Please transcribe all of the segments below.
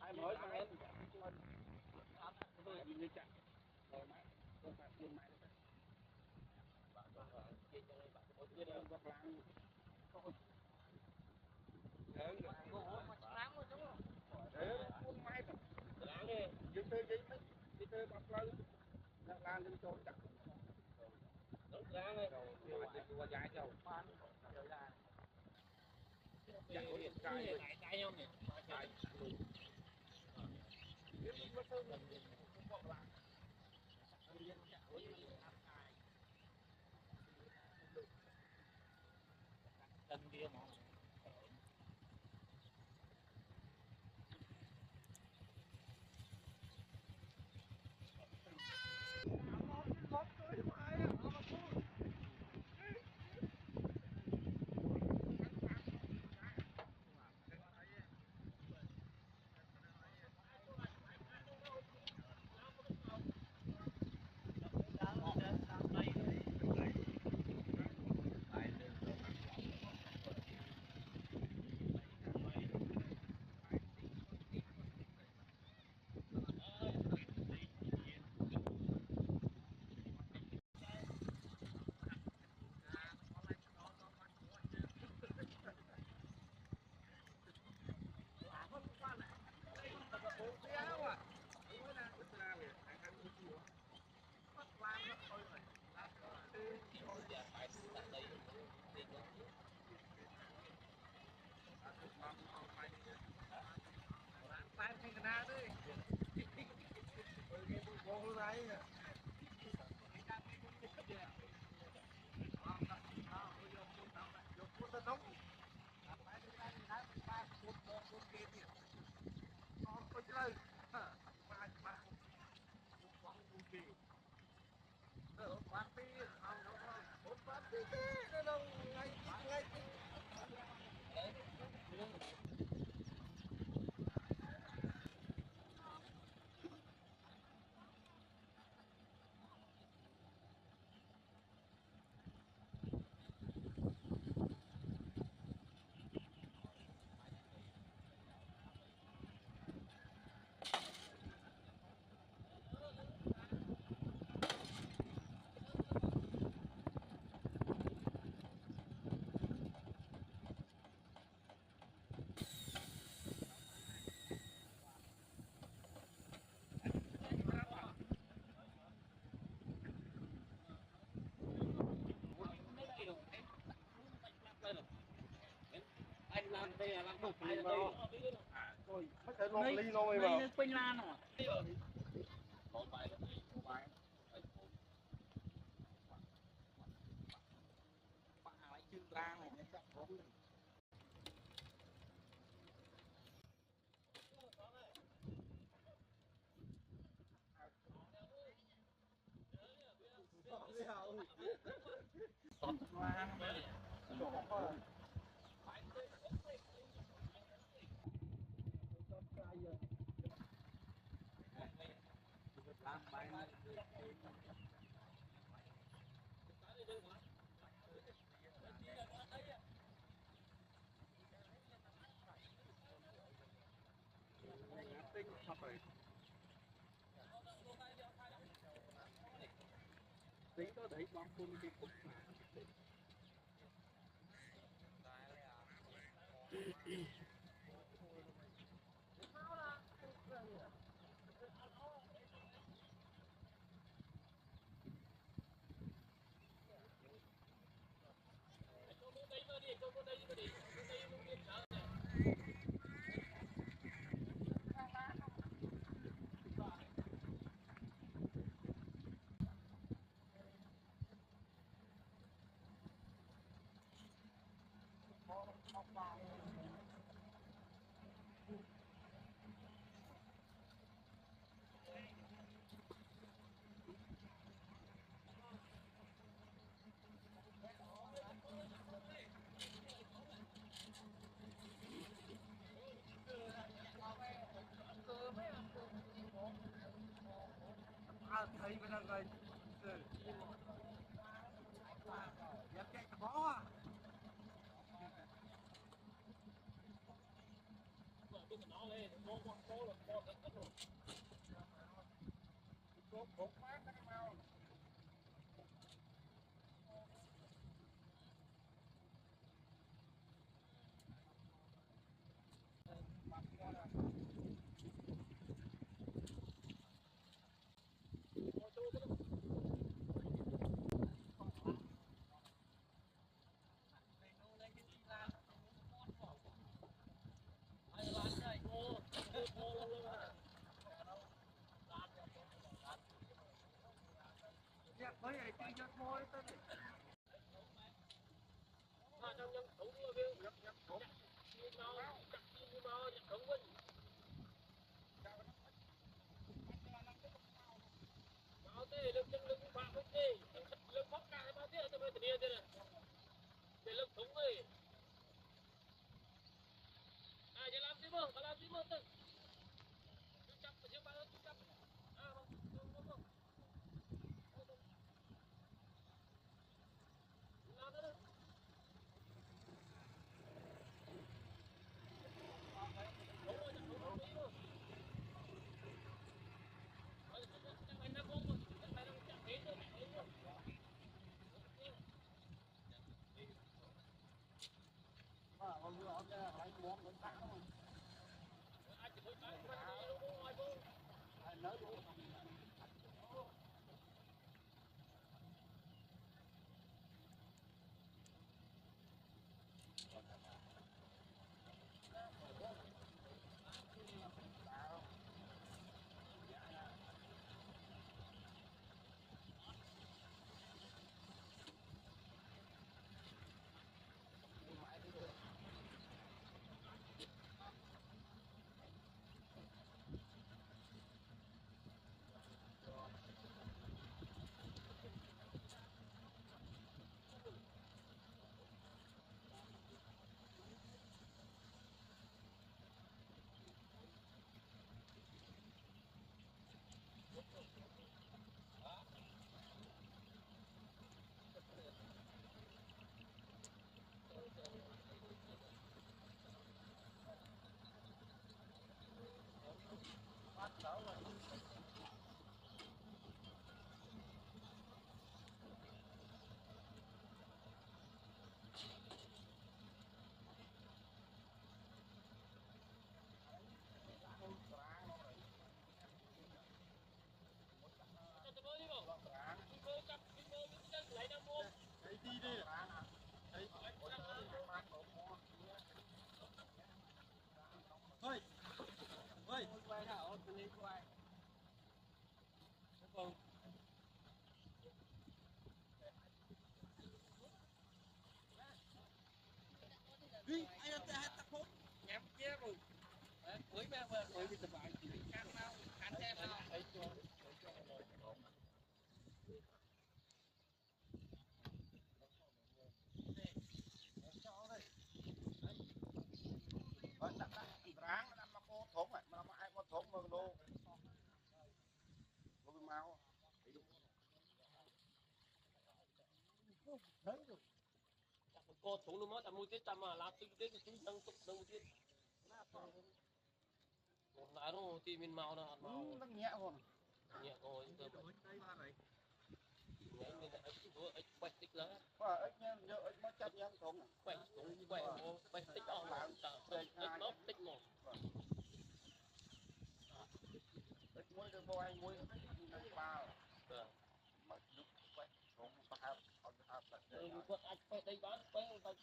ai mới mà em ly nôi mà pin lan rồi tính có thấy bóng phun thì cũng thấy bên đây rồi giờ chạy khó à dạ với lại chơi giật môi tới đi ai đã hết tập hút nhắm kia rồi cuối mà cuối thì tập bài thì cắt mau cắt xe mau ráng nó mà cô thốn này mà ai có thốn mà lô lô máu thấy rồi cô thủng nó mất tầm 1 tiết tầm mà làm tinh tiết cái nâng tục nâng tiết một lại nó thì mình màu nó nó nhẹ rồi nhẹ rồi cơ bản nhẹ nên là ít quay tích lớn và ít nhá ít mất chất nhá thốn quay cũng quay tích on là ít nó tích một ít muối được bao anh muối ba mà lúc quay thốn ba vượt anh quay đây bán quay tay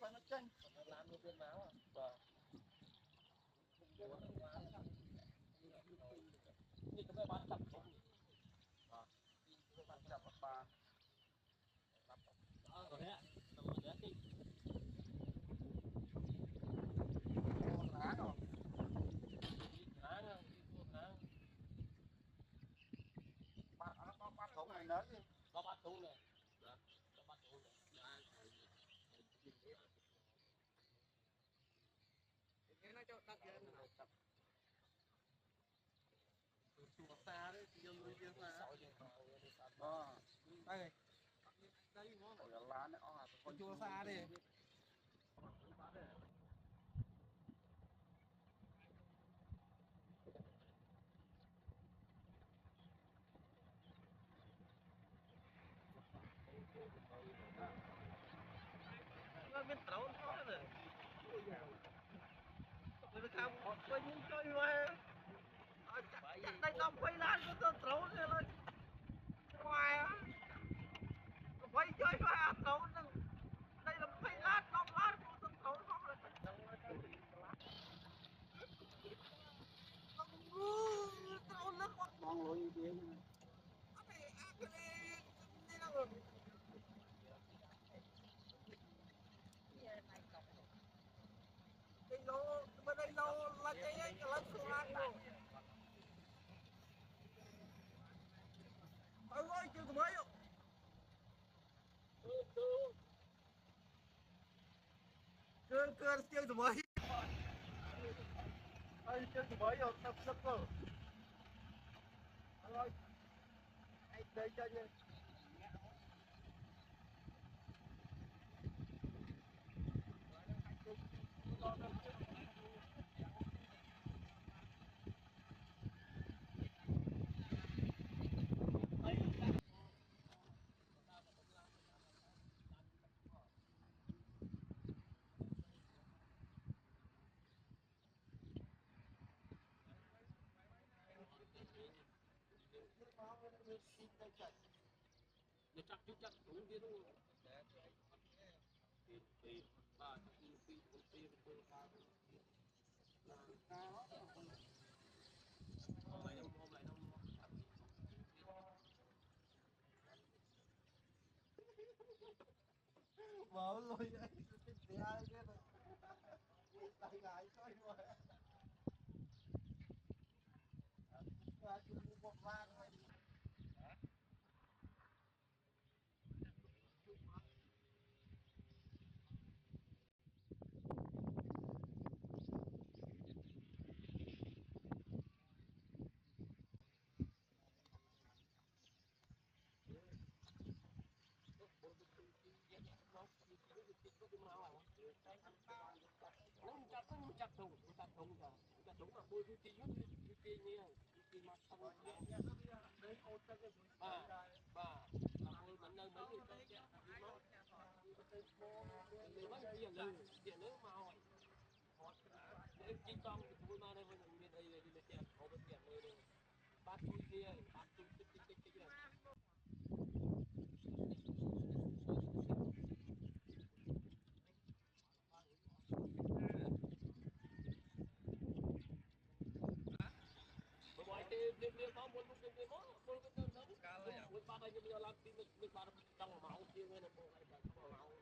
phải nó chênh làm như viên máu như cái bán chặt không chặt ba rồi đấy ạ đấy thì lá rồi bắt thủng này nới đi có bắt thùng này có bắt thùng này nó cho đặt lên xa đấy, chua xa đi. Nó biết trấu nó rồi. Người ta quay những chơi mà. Chắc đây nó quay lan có trấu này là ngoài á. Quay chơi mà trấu đây là quay lan nó lan cũng trấu không là trấu lớn quá. Mong lối đi. Cái này đi đâu rồi? Đây lô, bên đây lô là cái là số ăn rồi. Ơi chưa tụi mới không? Chưa chưa tụi mới. Ơi chưa tụi mới rồi, sắp sắp rồi. Ơi, anh đây cho nha. Giờ chắc cũng biết luôn. Mở lùi ấy, thì ai biết rồi. Lại ngại coi mà. Chỉ một vang thôi. Chắc đúng là bôi cái gì cái nhiều cái mặt không bà là bôi mình nơi mấy người chơi kia người mất tiền lư mà hỏi để chi con bôi mà đây mình bên đây đi lấy tiền có được tiền nơi đây bắt chui kia bắt chui cái mọi cái có muốn cái món muốn cái nấu muốn ba đây như làm thì mình ba trong máu kia nên là bộ này trong máu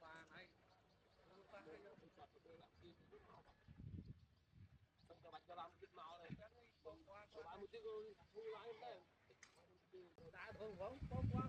ba này xong cho bạn cho làm cái máu này rồi bạn một tiếng rồi thu lại đấy đã thường vẫn quá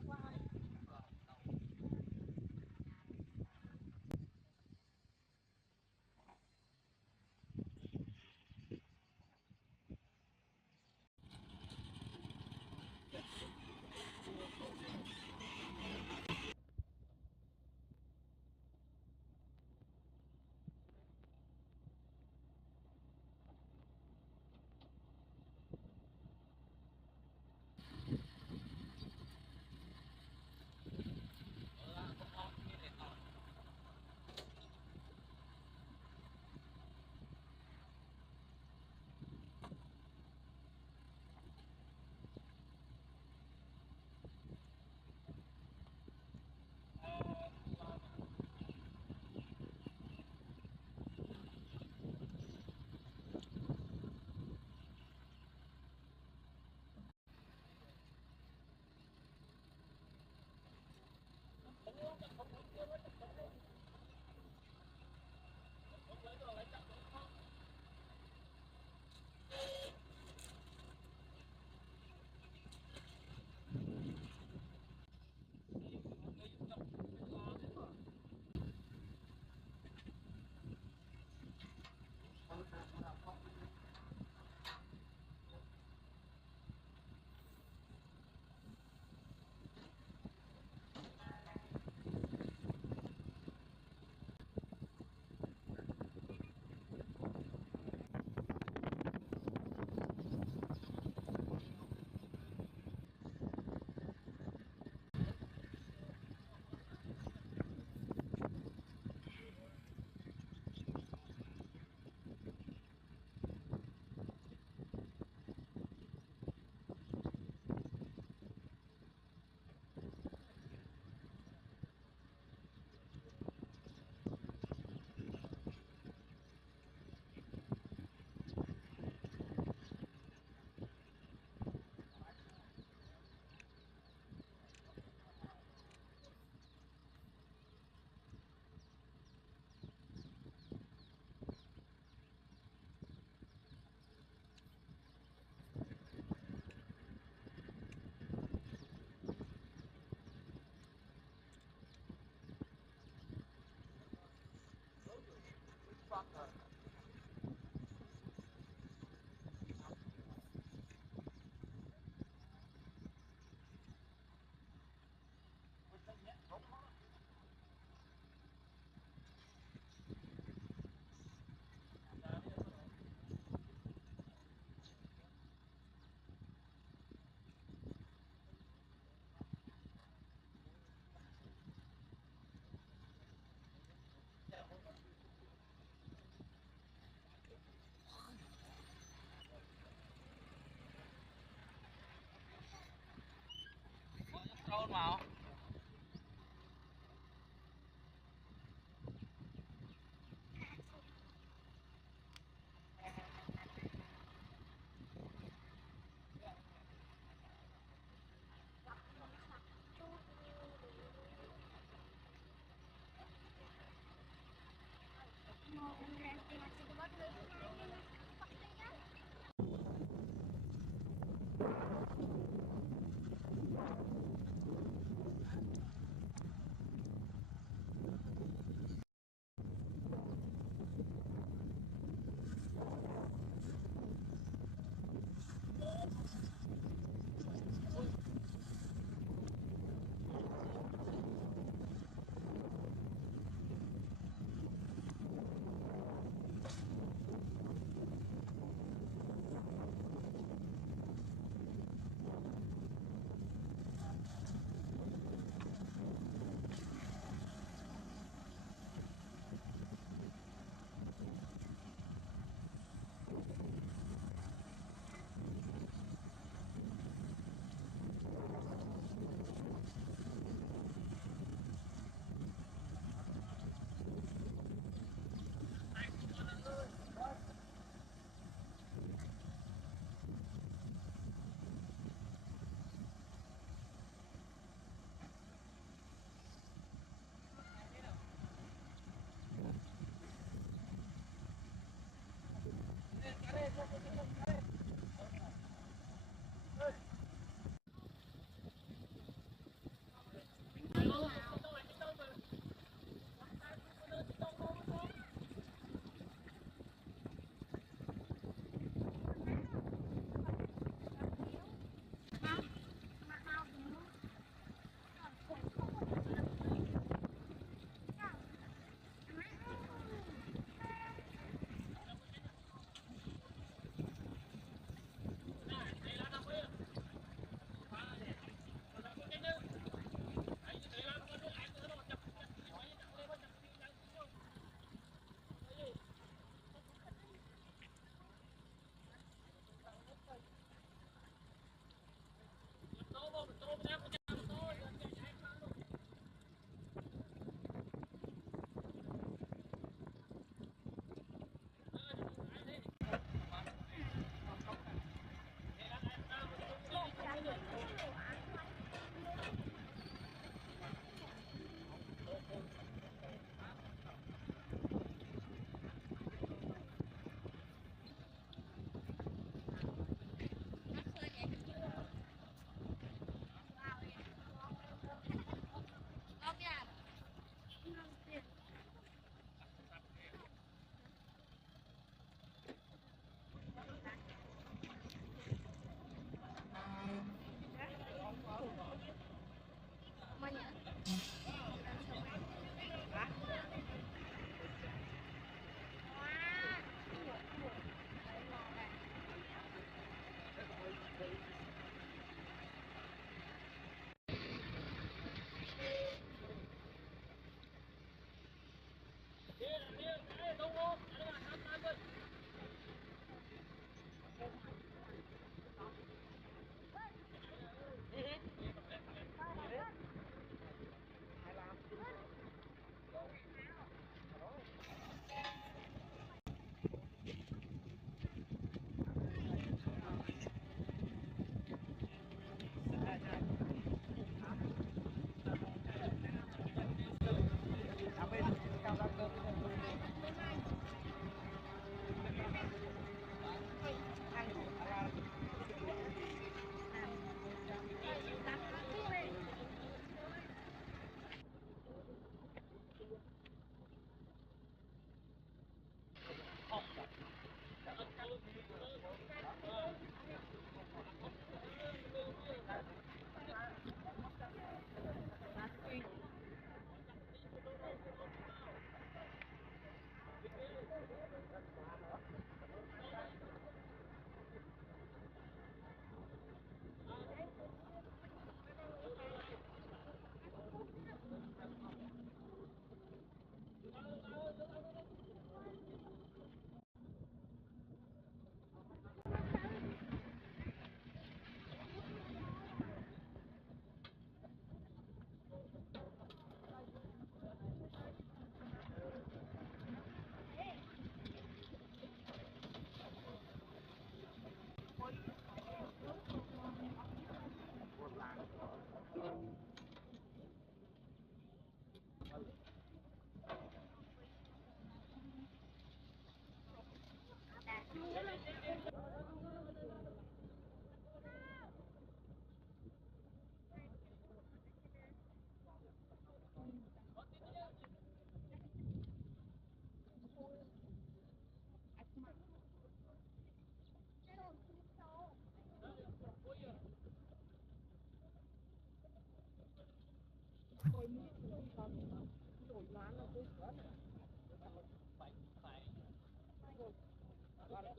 máu.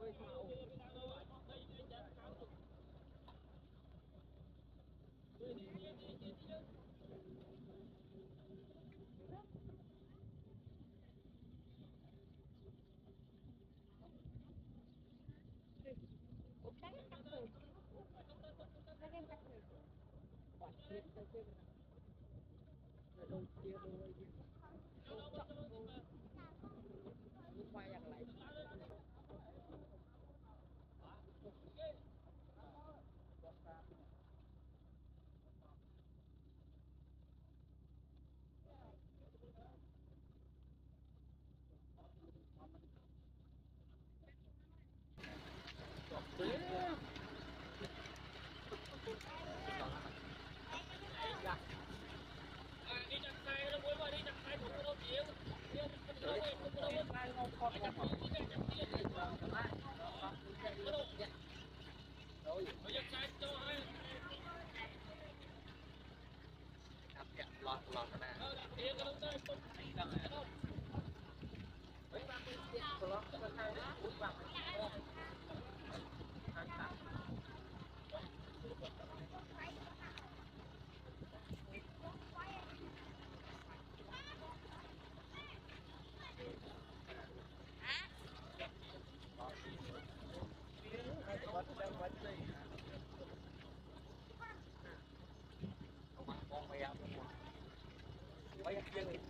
Hãy subscribe cho kênh Ghiền Mì Gõ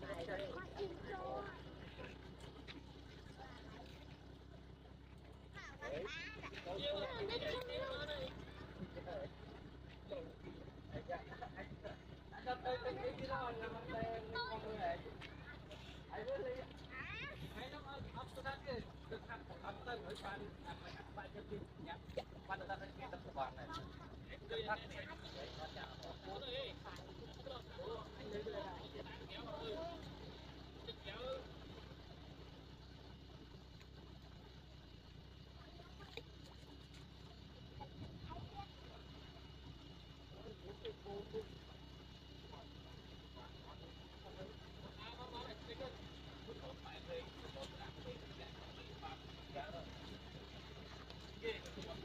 để không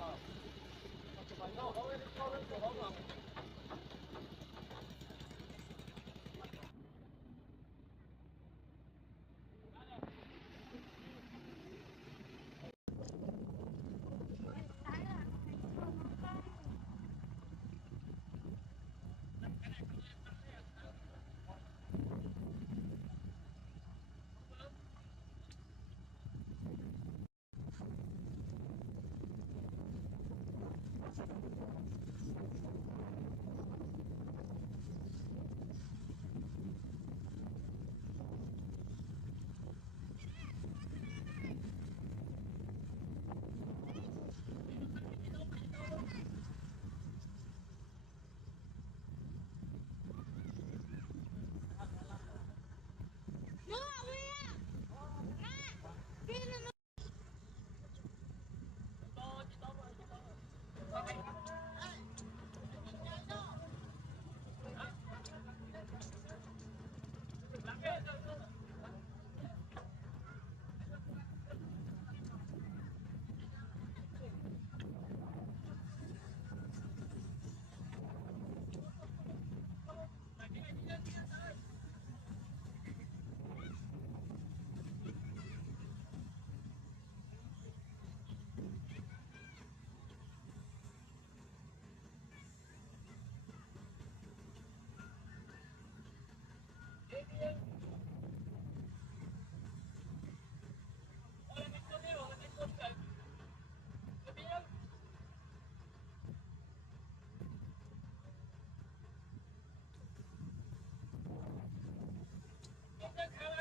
bỏ lỡ